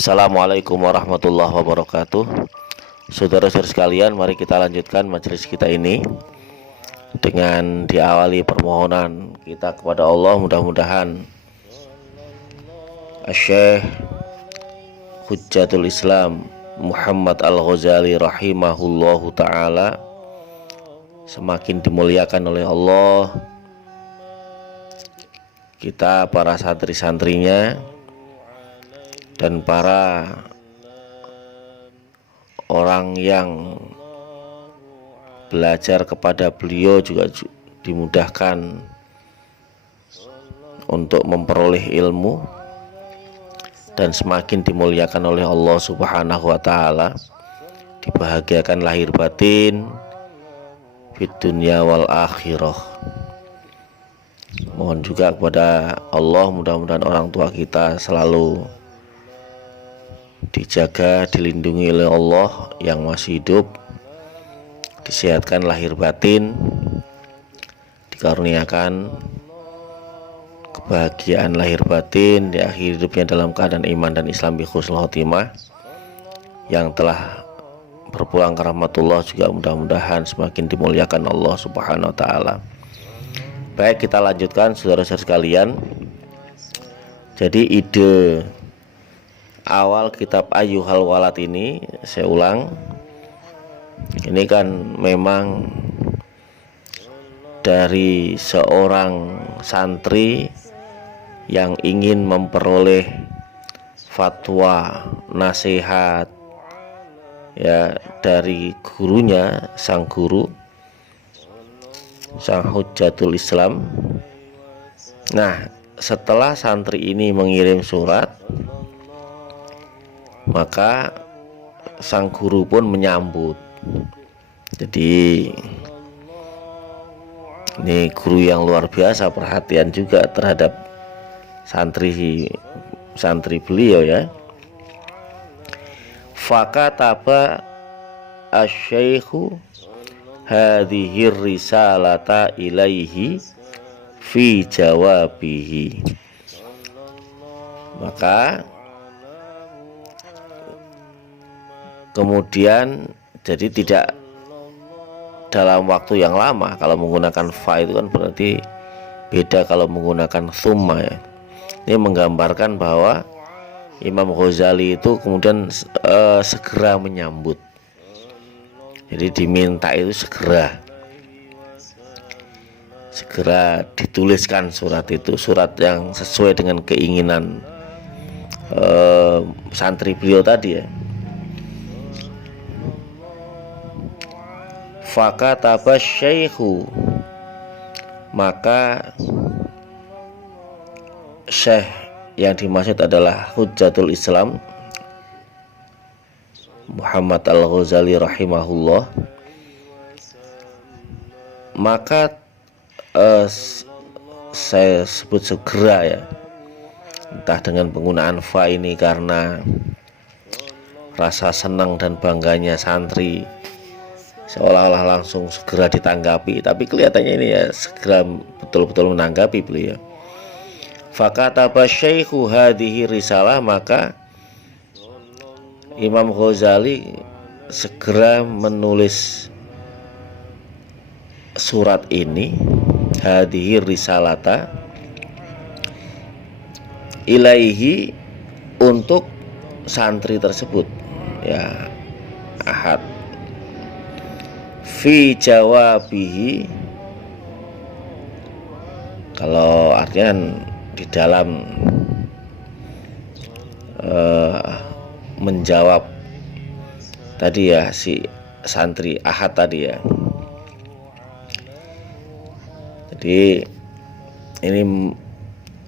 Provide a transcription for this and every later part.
Assalamualaikum warahmatullahi wabarakatuh. Saudara-saudara sekalian, mari kita lanjutkan majelis kita ini dengan diawali permohonan kita kepada Allah. Mudah-mudahan Syekh Hujjatul Islam Muhammad Al-Ghazali rahimahullahu ta'ala semakin dimuliakan oleh Allah, kita para santri-santrinya dan para orang yang belajar kepada beliau juga dimudahkan untuk memperoleh ilmu dan semakin dimuliakan oleh Allah Subhanahu wa ta'ala, dibahagiakan lahir batin fid dunya wal akhirah. Mohon juga kepada Allah, mudah-mudahan orang tua kita selalu dijaga, dilindungi oleh Allah yang masih hidup, disehatkan lahir batin, dikaruniakan kebahagiaan lahir batin di akhir hidupnya dalam keadaan iman dan Islam bi husnul khotimah. Yang telah berpulang ke rahmatullah juga mudah-mudahan semakin dimuliakan Allah Subhanahu wa ta'ala. Baik, kita lanjutkan saudara-saudara sekalian. Jadi ide awal kitab Ayyuhal Walad ini, saya ulang, ini kan memang dari seorang santri yang ingin memperoleh fatwa, nasihat ya dari gurunya, sang guru, sang Hujjatul Islam. Nah, setelah santri ini mengirim surat, maka sang guru pun menyambut. Jadi ini guru yang luar biasa, perhatian juga terhadap santri beliau ya. Fakataba asy-syaikhu hadhihi risalata ilaihi fi jawabihi. Maka kemudian, jadi tidak dalam waktu yang lama. Kalau menggunakan fa itu kan berarti beda kalau menggunakan thumma ya. Ini menggambarkan bahwa Imam Ghazali itu kemudian segera menyambut. Jadi diminta itu segera dituliskan surat itu, surat yang sesuai dengan keinginan santri beliau tadi ya. Fakataba syaikhu, maka syekh yang dimaksud adalah Hujjatul Islam Muhammad Al-Ghazali rahimahullah. Maka saya sebut segera ya, entah dengan penggunaan fa ini karena rasa senang dan bangganya santri, seolah-olah langsung segera ditanggapi, tapi kelihatannya ini ya segera betul-betul menanggapi beliau. Fakataba syaikhu hadhihi risalah, maka Imam Ghazali segera menulis surat ini, hadhihi risalata, ilaihi, untuk santri tersebut ya, ahad, fi jawabihi, kalau artinya di dalam menjawab tadi ya, si santri ahad tadi ya. Jadi ini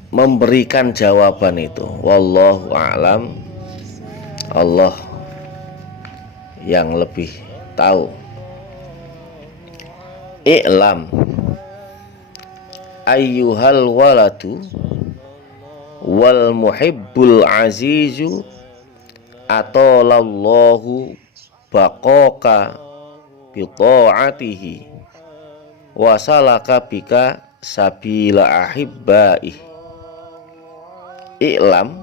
memberikan jawaban itu, wallahu a'lam, Allah yang lebih tahu. I'lam ayyuhal waladu wal muhibbul azizu atalallahu baqaka bi ta'atihi wa salaka bika sabila ahibbaih. I'lam,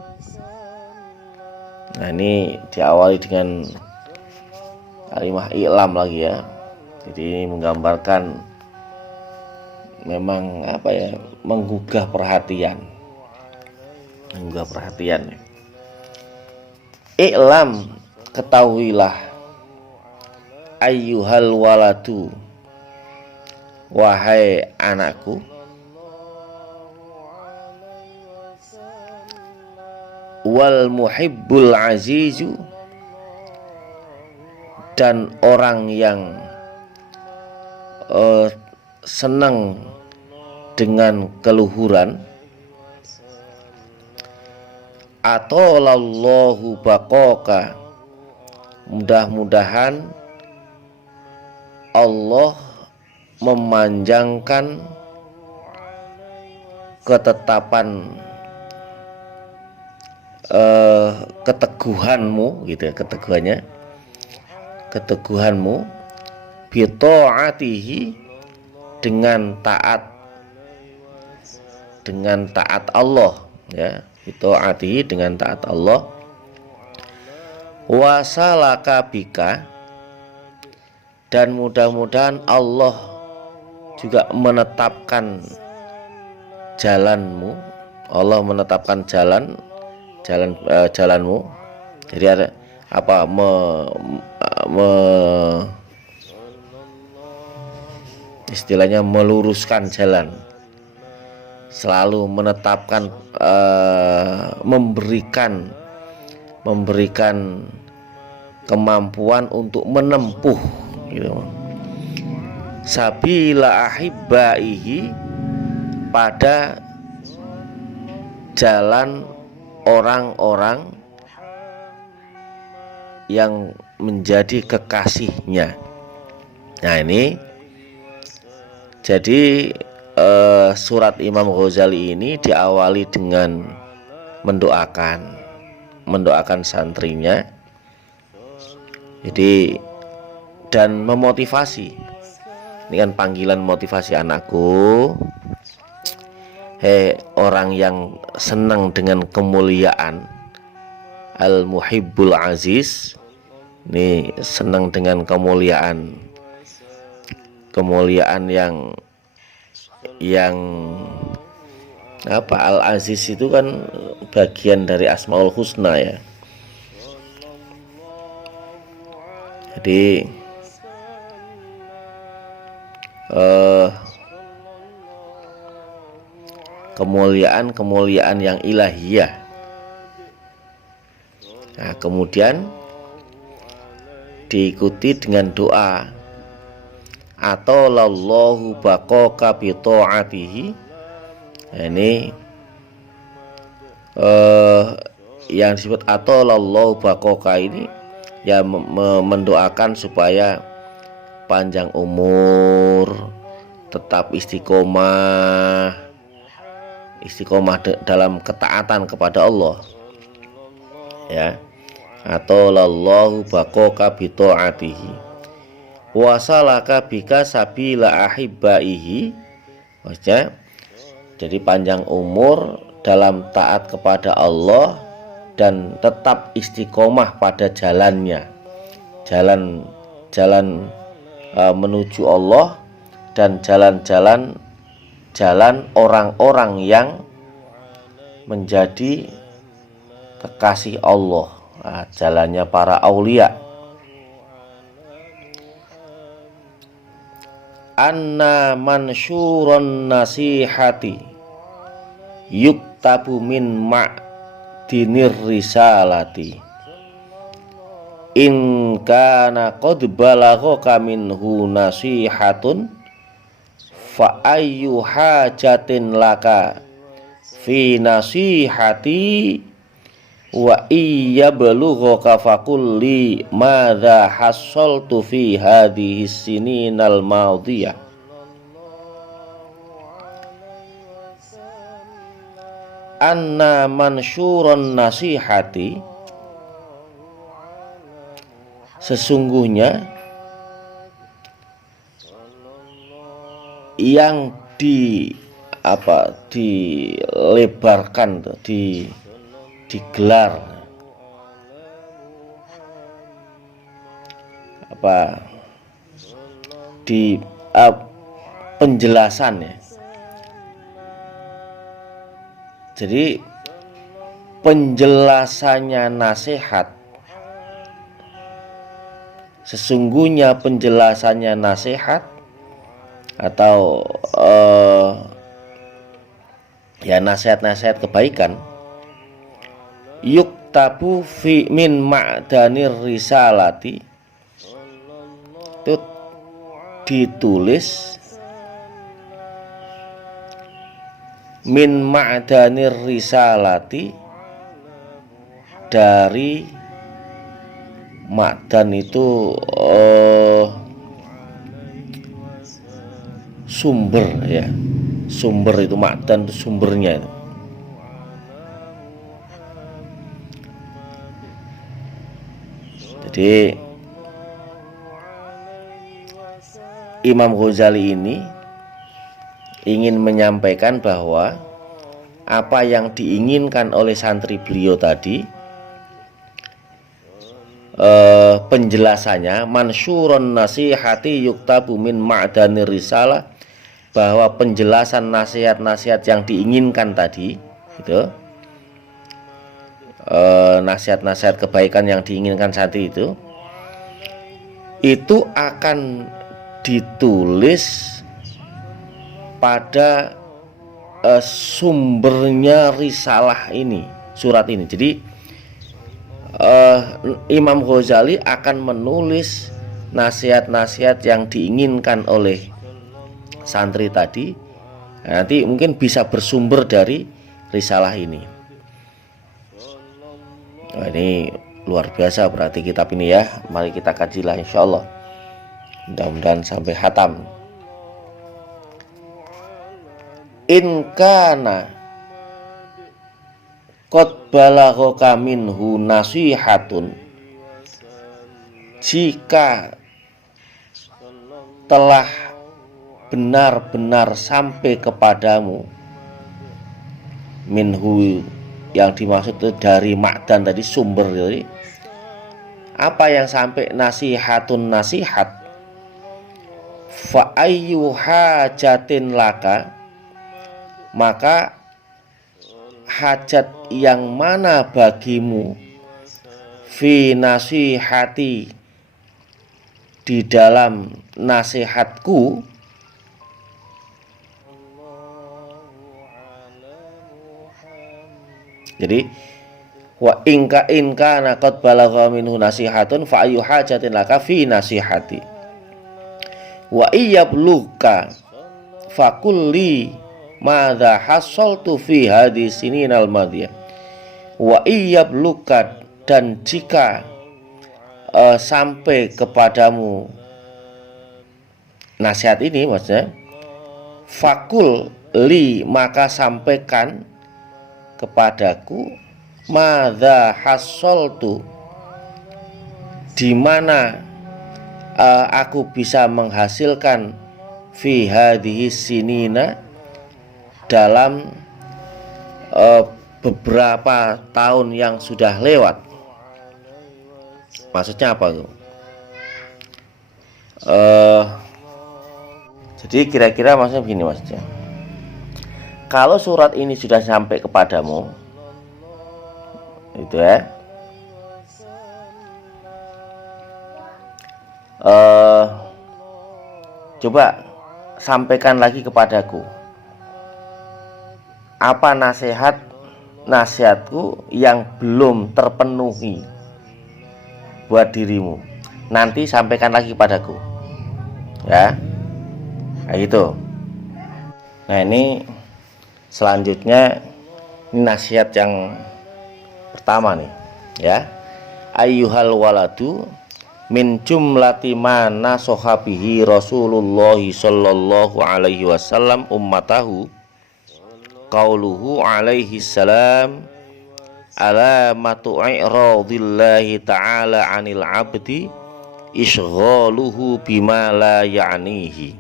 Nah, ini diawali dengan kalimah i'lam lagi ya. Jadi ini menggambarkan memang apa ya, menggugah perhatian. I'lam, ketahuilah, ayyuhal waladu, wahai anakku, wal muhibbul azizu, dan orang yang senang dengan keluhuran, atolallahu baqoka, mudah-mudahan Allah memanjangkan ketetapan keteguhanmu gitu ya, keteguhanmu bitaatihi, dengan taat Allah ya, bitaatihi, dengan taat Allah, wasalaka bika, dan mudah-mudahan Allah juga menetapkan jalanmu, Allah menetapkan jalanmu. Jadi ada apa, istilahnya meluruskan jalan, selalu menetapkan, memberikan kemampuan untuk menempuh gitu, sabila ahibbaihi, pada jalan orang-orang yang menjadi kekasihnya. Nah, ini jadi surat Imam Ghazali ini diawali dengan mendoakan santrinya, jadi, dan memotivasi. Ini kan panggilan motivasi, anakku, hei orang yang senang dengan kemuliaan, al muhibbul aziz, ini senang dengan kemuliaan yang apa, al aziz itu kan bagian dari asmaul husna ya. Jadi kemuliaan yang ilahiyah. Nah, kemudian diikuti dengan doa, atolallahu baqoka bi ta'atihi. Nah, ini yang disebut atolallahu baqoka ini ya, mendoakan supaya panjang umur, tetap istiqomah dalam ketaatan kepada Allah ya. Atolallahu baqoka bi ta'atihi, wasalaka bika sabila ahibbaihi, maksudnya jadi panjang umur dalam taat kepada Allah dan tetap istiqomah pada jalan menuju Allah, dan jalan orang-orang yang menjadi kekasih Allah, jalannya para aulia. Anna mansyurun nasihati yuktabu min ma'dinir risalati, in kana qad balaghaka minhu nasihatun fa ayyu hajatin laka fi nasihati wa iya belughaka fakulli madza hassaltu fi hadhihi sininal madiyah. Anna mansyurun nasihati, sesungguhnya yang dilebarkan, digelar apa di penjelasan ya. Jadi penjelasannya nasihat, sesungguhnya penjelasannya nasihat atau ya nasihat-nasihat kebaikan, yuktabu fi min ma'danir risalati, itu ditulis min ma'danir risalati, dari ma'dan itu sumber ya, sumber itu ma'dan itu sumbernya itu. Jadi Imam Ghazali ini ingin menyampaikan bahwa apa yang diinginkan oleh santri beliau tadi, penjelasannya mansyurun nasihati yuktabu min ma'danir risalah, bahwa penjelasan nasihat-nasihat yang diinginkan tadi itu, nasihat-nasihat kebaikan yang diinginkan santri itu akan ditulis pada sumbernya risalah ini, surat ini. Jadi Imam Ghazali akan menulis nasihat-nasihat yang diinginkan oleh santri tadi, nanti mungkin bisa bersumber dari risalah ini. Nah, ini luar biasa berarti kitab ini ya. Mari kita kajilah insyaallah, mudah-mudahan sampai khatam. In kana qad balaghoka minhu nasihatun, jika telah benar-benar sampai kepadamu, minhu yang dimaksud itu dari ma'dan tadi, sumber. Jadi apa yang sampai? Nasihatun, nasihat. Fa ayyu hajatin laka, maka hajat yang mana bagimu, fi nasihati, di dalam nasihatku, jadi wa inka naqad balagha minhu nasihatun fa ayyu hajatin laka fi nasihati wa iyyabluka fakulli madza hasaltu fi hadis sininal madiyah. Wa iyyabluka, dan jika sampai kepadamu nasihat ini, maksudnya fakul li, maka sampaikan kepadaku, madza hasaltu, di mana aku bisa menghasilkan, fi hadhihi sinina, dalam beberapa tahun yang sudah lewat. Maksudnya apa tuh? Jadi kira-kira maksudnya begini, maksudnya kalau surat ini sudah sampai kepadamu, itu ya, coba sampaikan lagi kepadaku apa nasihatku yang belum terpenuhi buat dirimu. Nanti sampaikan lagi padaku, ya, kayak gitu. Nah, ini selanjutnya, ini nasihat yang pertama nih, ya. Ayyuhal waladu min jumlati ma nasohabihi Rasulullah sallallahu alaihi wasallam ummatahu, qauluhu alaihi salam, alamatu i'radillahi ta'ala 'anil 'abdi isghaluhu bima la ya'nihi,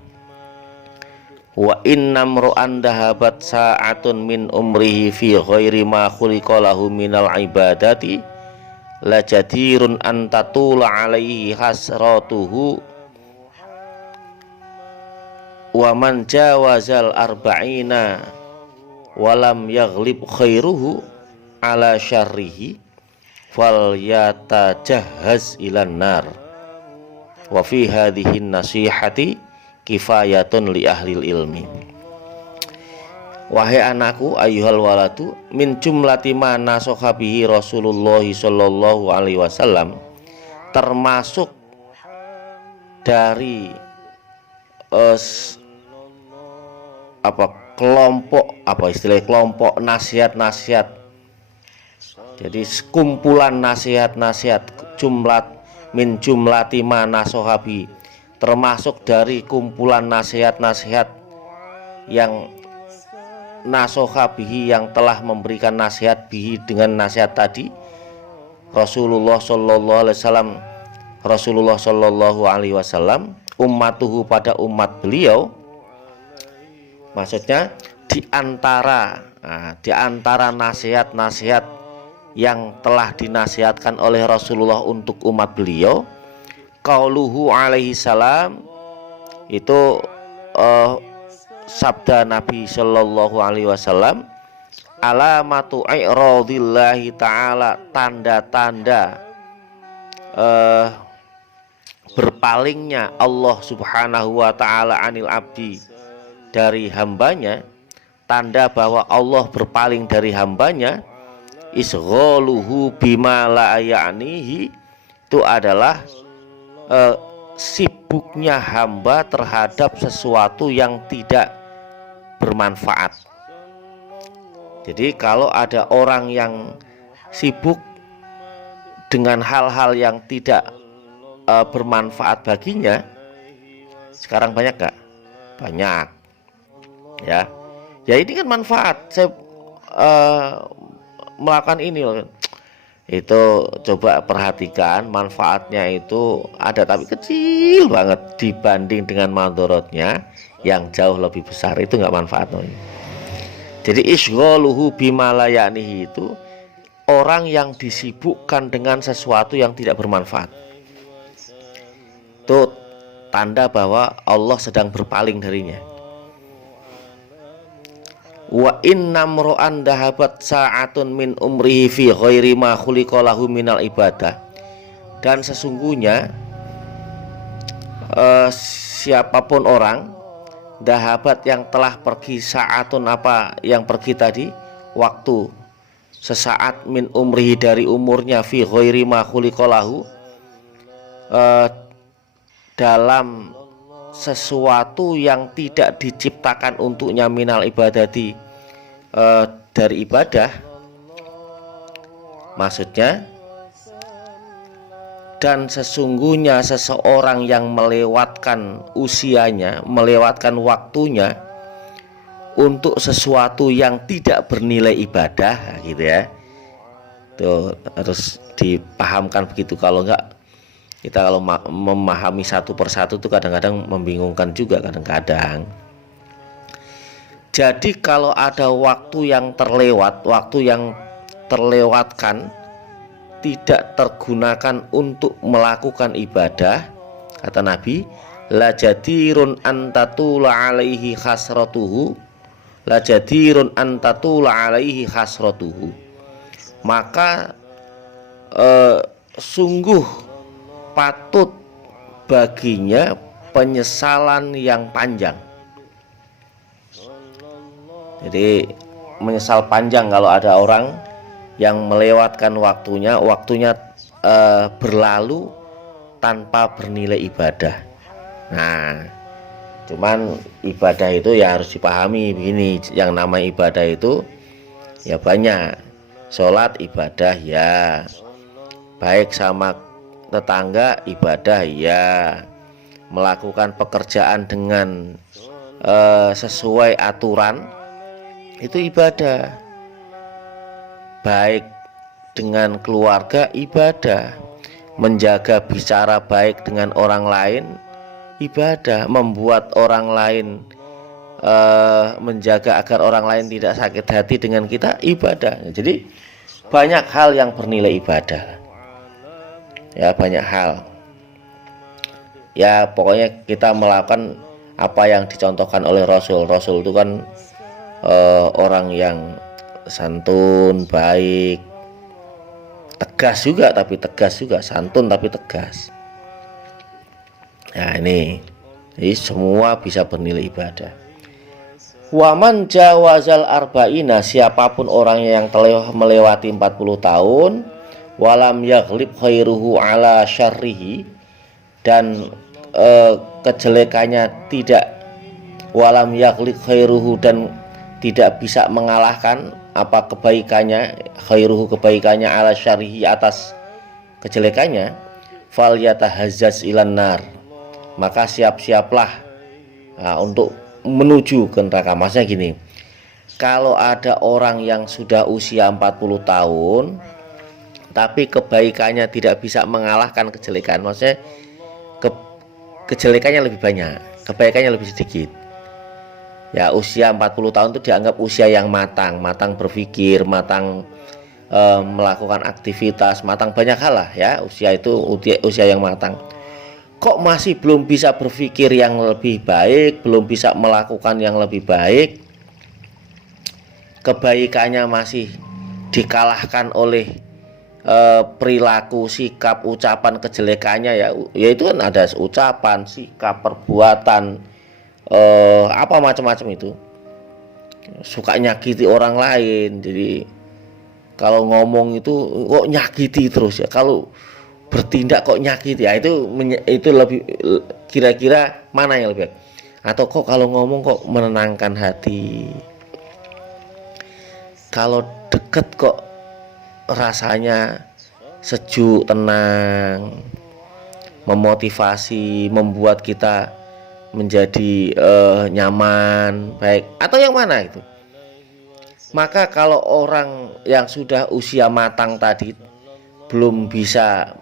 wa innam ru'an dahabat sa'atun min umrihi fi ghairi ma khuliqa lahu minal ibadati la jadirun an tatula alaihi hasratuhu wa man jawazal arba'ina walam yaghlib khairuhu ala syarrihi fal yatajahhaz ilan nar. Wa fi hadhihi nasihati kifayatun li ahlil ilmi. Wahai anakku, ayyuhal waladu, min jumlati ma nasakha bihi Rasulullah sallallahu alaihi wasallam, termasuk dari kelompok nasihat-nasihat. Jadi kumpulan nasihat-nasihat, min jumlati ma nasakha bihi, termasuk dari kumpulan nasihat-nasihat yang nasakha bihi, yang telah memberikan nasihat bihi dengan nasihat tadi Rasulullah sallallahu alaihi wasallam ummatuhu, pada umat beliau. Maksudnya di antara nasihat-nasihat yang telah dinasihatkan oleh Rasulullah untuk umat beliau, qauluhu alaihi salam, itu sabda Nabi sallallahu alaihi wasallam, alamatu i'radillahi ta'ala, tanda-tanda berpalingnya Allah subhanahu wa ta'ala anil abdi, dari hambanya, tanda bahwa Allah berpaling dari hambanya, isghaluhu bima la ya'nihi, itu adalah sibuknya hamba terhadap sesuatu yang tidak bermanfaat. Jadi kalau ada orang yang sibuk dengan hal-hal yang tidak bermanfaat baginya, sekarang banyak gak? Banyak, ya. Ya ini kan manfaat, saya melakukan ini loh. Itu coba perhatikan, manfaatnya itu ada tapi kecil banget dibanding dengan mandorotnya yang jauh lebih besar. Itu nggak manfaat loh. Jadi isghaluhu bima la ya'nihi, itu orang yang disibukkan dengan sesuatu yang tidak bermanfaat. Itu tanda bahwa Allah sedang berpaling darinya. Wa innam ro'an dahabat sa'atun min umrihi fi ghairi ma khuliqa lahu minal ibadah, dan sesungguhnya siapapun orang, dahabat yang telah pergi, sa'atun apa yang pergi tadi, waktu sesaat, min umrihi dari umurnya, fi ghairi ma khuliqa lahu, dalam sesuatu yang tidak diciptakan untuknya, minal ibadati, dari ibadah. Maksudnya, dan sesungguhnya seseorang yang melewatkan usianya, melewatkan waktunya untuk sesuatu yang tidak bernilai ibadah, gitu ya. Itu harus dipahamkan begitu. Kalau enggak, kita kalau memahami satu persatu itu kadang-kadang membingungkan juga kadang-kadang. Jadi kalau ada waktu yang terlewat, waktu yang terlewatkan, tidak tergunakan untuk melakukan ibadah, kata Nabi, la jadirun antatula alaihi hasratuhu, la jadirun antatula alaihi hasratuhu, maka sungguh patut baginya penyesalan yang panjang. Jadi menyesal panjang kalau ada orang yang melewatkan waktunya berlalu tanpa bernilai ibadah. Nah, cuman ibadah itu ya harus dipahami begini, yang namanya ibadah itu ya banyak. Sholat ibadah ya, baik sama tetangga ibadah ya, melakukan pekerjaan dengan sesuai aturan itu ibadah, baik dengan keluarga ibadah, menjaga bicara baik dengan orang lain ibadah, membuat orang lain menjaga agar orang lain tidak sakit hati dengan kita ibadah. Jadi banyak hal yang bernilai ibadah. ya banyak hal. Ya pokoknya kita melakukan apa yang dicontohkan oleh Rasul. Rasul itu kan orang yang santun, baik, tegas juga, santun tapi tegas. Nah ini, jadi semua bisa bernilai ibadah. Waman jawazal arba'ina, siapapun orangnya yang telah melewati 40 tahun, walam yaghlib khairuhu ala syarrihi, dan kejelekannya tidak, walam yaghlib khairuhu, dan tidak bisa mengalahkan apa kebaikannya, khairuhu kebaikannya, ala syarrihi atas kejelekannya, fal yatahazzaz ilan nar, maka siap-siaplah untuk menuju ke neraka. Maksudnya gini, kalau ada orang yang sudah usia 40 tahun tapi kebaikannya tidak bisa mengalahkan kejelekan, maksudnya kejelekannya lebih banyak, kebaikannya lebih sedikit. Ya, usia 40 tahun itu dianggap usia yang matang berpikir, matang melakukan aktivitas, matang banyak hal lah ya. Usia itu usia yang matang. Kok masih belum bisa berpikir yang lebih baik, belum bisa melakukan yang lebih baik, kebaikannya masih dikalahkan oleh perilaku, sikap, ucapan kejelekannya, yaitu kan ada ucapan, sikap, perbuatan, apa macam-macam itu, suka nyakiti orang lain. Jadi kalau ngomong itu kok nyakiti terus ya, kalau bertindak kok nyakiti ya, itu lebih, kira-kira mana yang lebih baik? Atau kok kalau ngomong kok menenangkan hati, kalau deket kok rasanya sejuk, tenang, memotivasi, membuat kita menjadi nyaman, baik, atau yang mana itu? Maka kalau orang yang sudah usia matang tadi belum bisa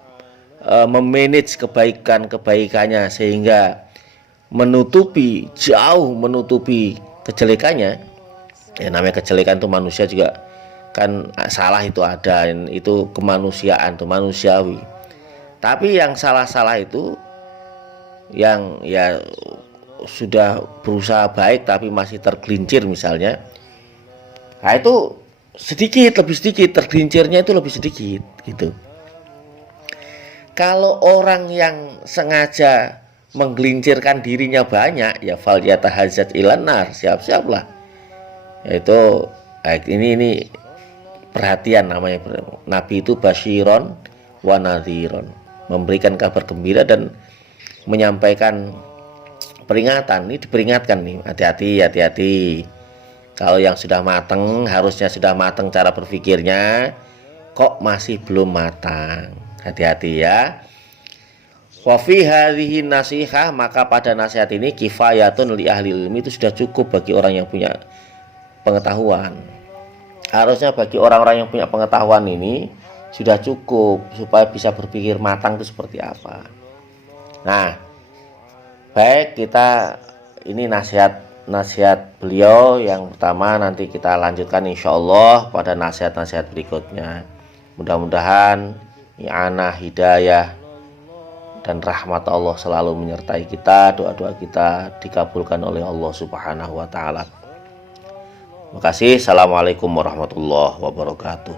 memanage kebaikannya sehingga jauh menutupi kejelekannya, ya namanya kejelekan itu manusia juga kan salah, itu ada, itu kemanusiaan, itu manusiawi. Tapi yang salah-salah itu yang ya sudah berusaha baik tapi masih tergelincir misalnya, nah itu lebih sedikit, tergelincirnya itu lebih sedikit gitu. Kalau orang yang sengaja menggelincirkan dirinya banyak, ya fal yatahazzat ilan nar, siap-siaplah. Yaitu ini perhatian namanya. Nabi itu basyiron wa nadhiron, memberikan kabar gembira dan menyampaikan peringatan. Ini diperingatkan nih, hati-hati. Kalau yang sudah matang, harusnya sudah matang cara berpikirnya, kok masih belum matang, hati-hati ya. Wa fi hadhihi nasihah, maka pada nasihat ini kifayatun li ahli ilmi, itu sudah cukup bagi orang yang punya pengetahuan. Harusnya bagi orang-orang yang punya pengetahuan ini sudah cukup supaya bisa berpikir matang itu seperti apa. Nah, baik, kita ini nasihat beliau yang pertama, nanti kita lanjutkan insyaallah pada nasihat-nasihat berikutnya. Mudah-mudahan i'anah, hidayah dan rahmat Allah selalu menyertai kita, doa-doa kita dikabulkan oleh Allah Subhanahu wa taala. Terima kasih. Assalamualaikum warahmatullahi wabarakatuh.